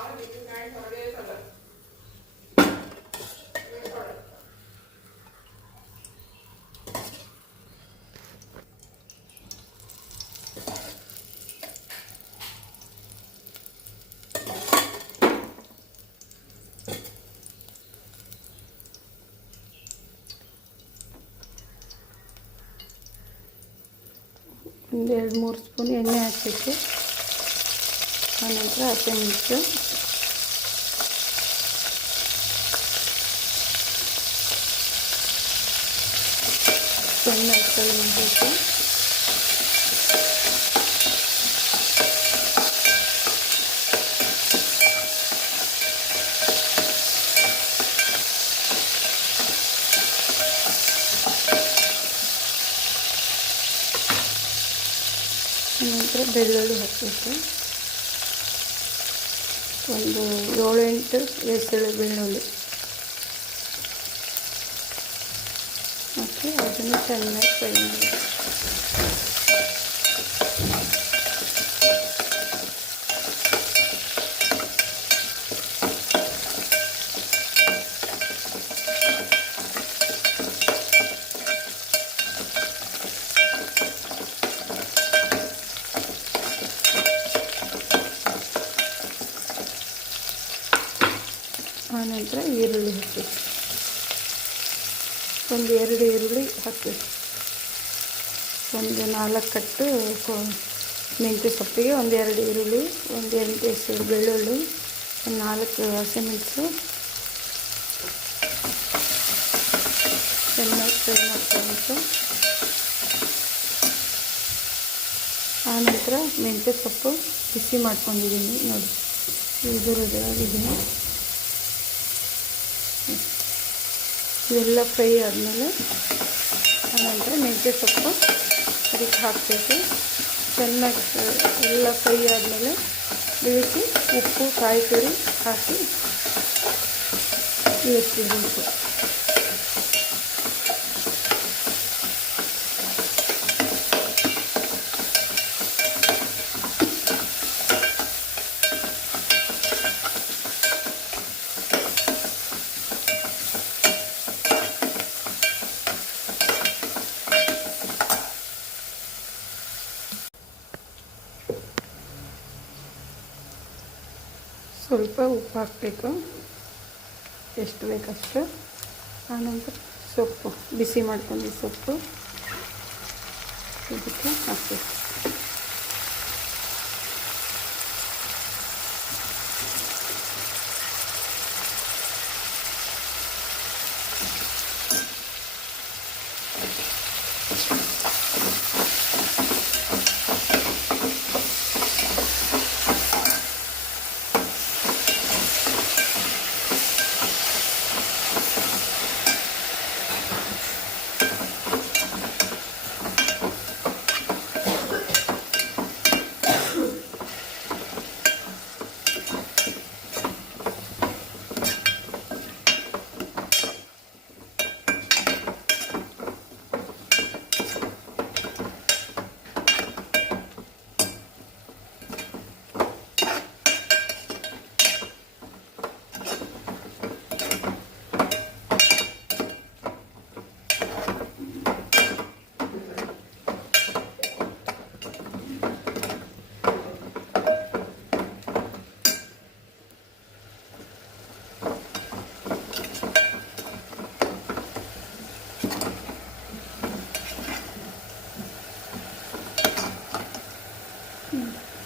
ಒಂದು 2-3 ಸ್ಪೂನ್ ಎಣ್ಣೆ ಹಾಕಬೇಕು. ಆನಂತರ ಹಸಿಮೆಣಸು, ಚೆನ್ನಾಗಿ ಫ್ರೈ ಮಾಡಬೇಕು. ನಂತರ ಬೆಳ್ಳುಳ್ಳಿ ಹಾಕಬೇಕು. ಒಂದು 7-8 ಎಸಳು ಬೆಳ್ಳುಳ್ಳಿ ಹಾಕಿ ಅದನ್ನು ಚೆನ್ನಾಗಿ ಫ್ರೈ ಮಾಡಬೇಕು. ಆನಂತರ ಈರುಳ್ಳಿ ಹಾಕಬೇಕು. ಒಂದು 2 ಈರುಳ್ಳಿ ಹಾಕಬೇಕು. ಒಂದು 4 ಕಟ್ಟು ಮೆಂತ್ಯ ಸೊಪ್ಪಿಗೆ ಒಂದು 2 ಈರುಳ್ಳಿ, ಒಂದು 8 ಎಸಳು ಬೆಳ್ಳುಳ್ಳಿ, ಒಂದು 4 ಹಸಿಮೆಣಸು ಚೆನ್ನಾಗಿ ಫ್ರೈ ಮಾಡ್ಕೊಬೇಕು. ಆನಂತರ ಮೆಂತ್ಯ ಸೊಪ್ಪು ಬಿಸಿ ಮಾಡ್ಕೊಂಡಿದ್ದೀನಿ ನೋಡಿ, ಇದರದಾಗಿದ್ದೀನಿ. ಇವೆಲ್ಲ ಫ್ರೈ ಆದಮೇಲೆ ಆನಂತರ ಮೆಂತ್ಯ ಸೊಪ್ಪು ಅದಕ್ಕೆ ಹಾಕಬೇಕು. ಚೆನ್ನಾಗಿ ಎಲ್ಲ ಫ್ರೈ ಆದಮೇಲೆ ಬೇಯಿಸಿ ಉಪ್ಪು, ಕಾಯಿ ತುರಿ ಹಾಕಿ ಬೇಯಿಸಬೇಕು. ಸ್ವಲ್ಪ ಉಪ್ಪು ಹಾಕಬೇಕು, ಎಷ್ಟು ಬೇಕಷ್ಟು. ಆನಂತರ ಸೊಪ್ಪು ಬಿಸಿ ಮಾಡ್ಕೊಂಡು ಸೊಪ್ಪು ಇದಕ್ಕೆ ಹಾಕಬೇಕು.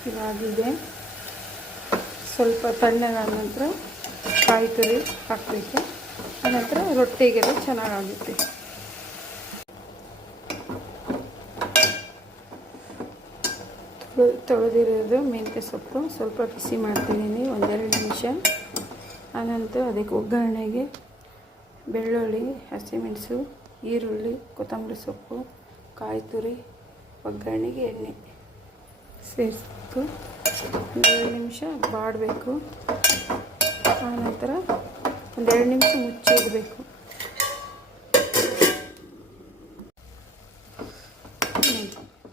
ಇದಾಗಿದೆ. ಸ್ವಲ್ಪ ತಣ್ಣಗಾದ ನಂತರ ಕಾಯಿ ತುರಿ ಹಾಕಬೇಕು. ಆನಂತರ ರೊಟ್ಟಿಗೆಲ್ಲ ಚೆನ್ನಾಗಾಗುತ್ತೆ. ತೊಳೆದಿರೋದು ಮೆಂತ್ಯ ಸೊಪ್ಪು ಸ್ವಲ್ಪ ಬಿಸಿ ಮಾಡ್ತಿದ್ದೀನಿ, 1-2 ನಿಮಿಷ. ಆನಂತರ ಅದಕ್ಕೆ ಒಗ್ಗರಣೆಗೆ ಬೆಳ್ಳುಳ್ಳಿ, ಹಸಿಮೆಣಸು, ಈರುಳ್ಳಿ, ಕೊತ್ತಂಬರಿ ಸೊಪ್ಪು, ಕಾಯಿ ತುರಿ, ಒಗ್ಗರಣೆಗೆ ಎಣ್ಣೆ ಸೇರಿಸ್ಬೇಕು. 1-2 ನಿಮಿಷ ಬಾಡಬೇಕು. ಆನಂತರ 1-2 ನಿಮಿಷ ಮುಚ್ಚಿಡಬೇಕು.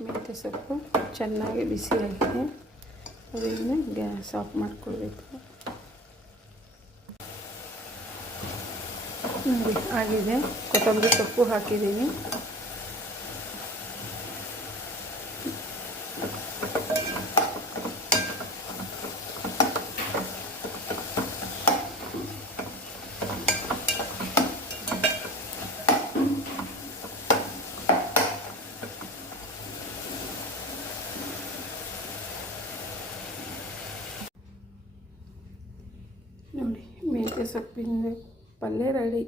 ಮೆಂತ್ಯ ಸೊಪ್ಪು ಚೆನ್ನಾಗಿ ಬಿಸಿಯಾಗಿದೆ. ಅದನ್ನು ಗ್ಯಾಸ್ ಆಫ್ ಮಾಡಿಕೊಳ್ಬೇಕು. ನೋಡಿ ಆಗಿದೆ. ಕೊತ್ತಂಬರಿ ಸೊಪ್ಪು ಹಾಕಿದ್ದೀನಿ. ನೋಡಿ ಮೆಂತ್ಯ ಸೊಪ್ಪಿನ ಪಲ್ಯ ರೆಡಿ.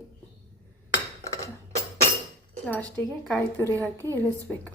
ಲಾಸ್ಟಿಗೆ ಕಾಯಿ ತುರಿ ಹಾಕಿ ಇಳಿಸ್ಬೇಕು.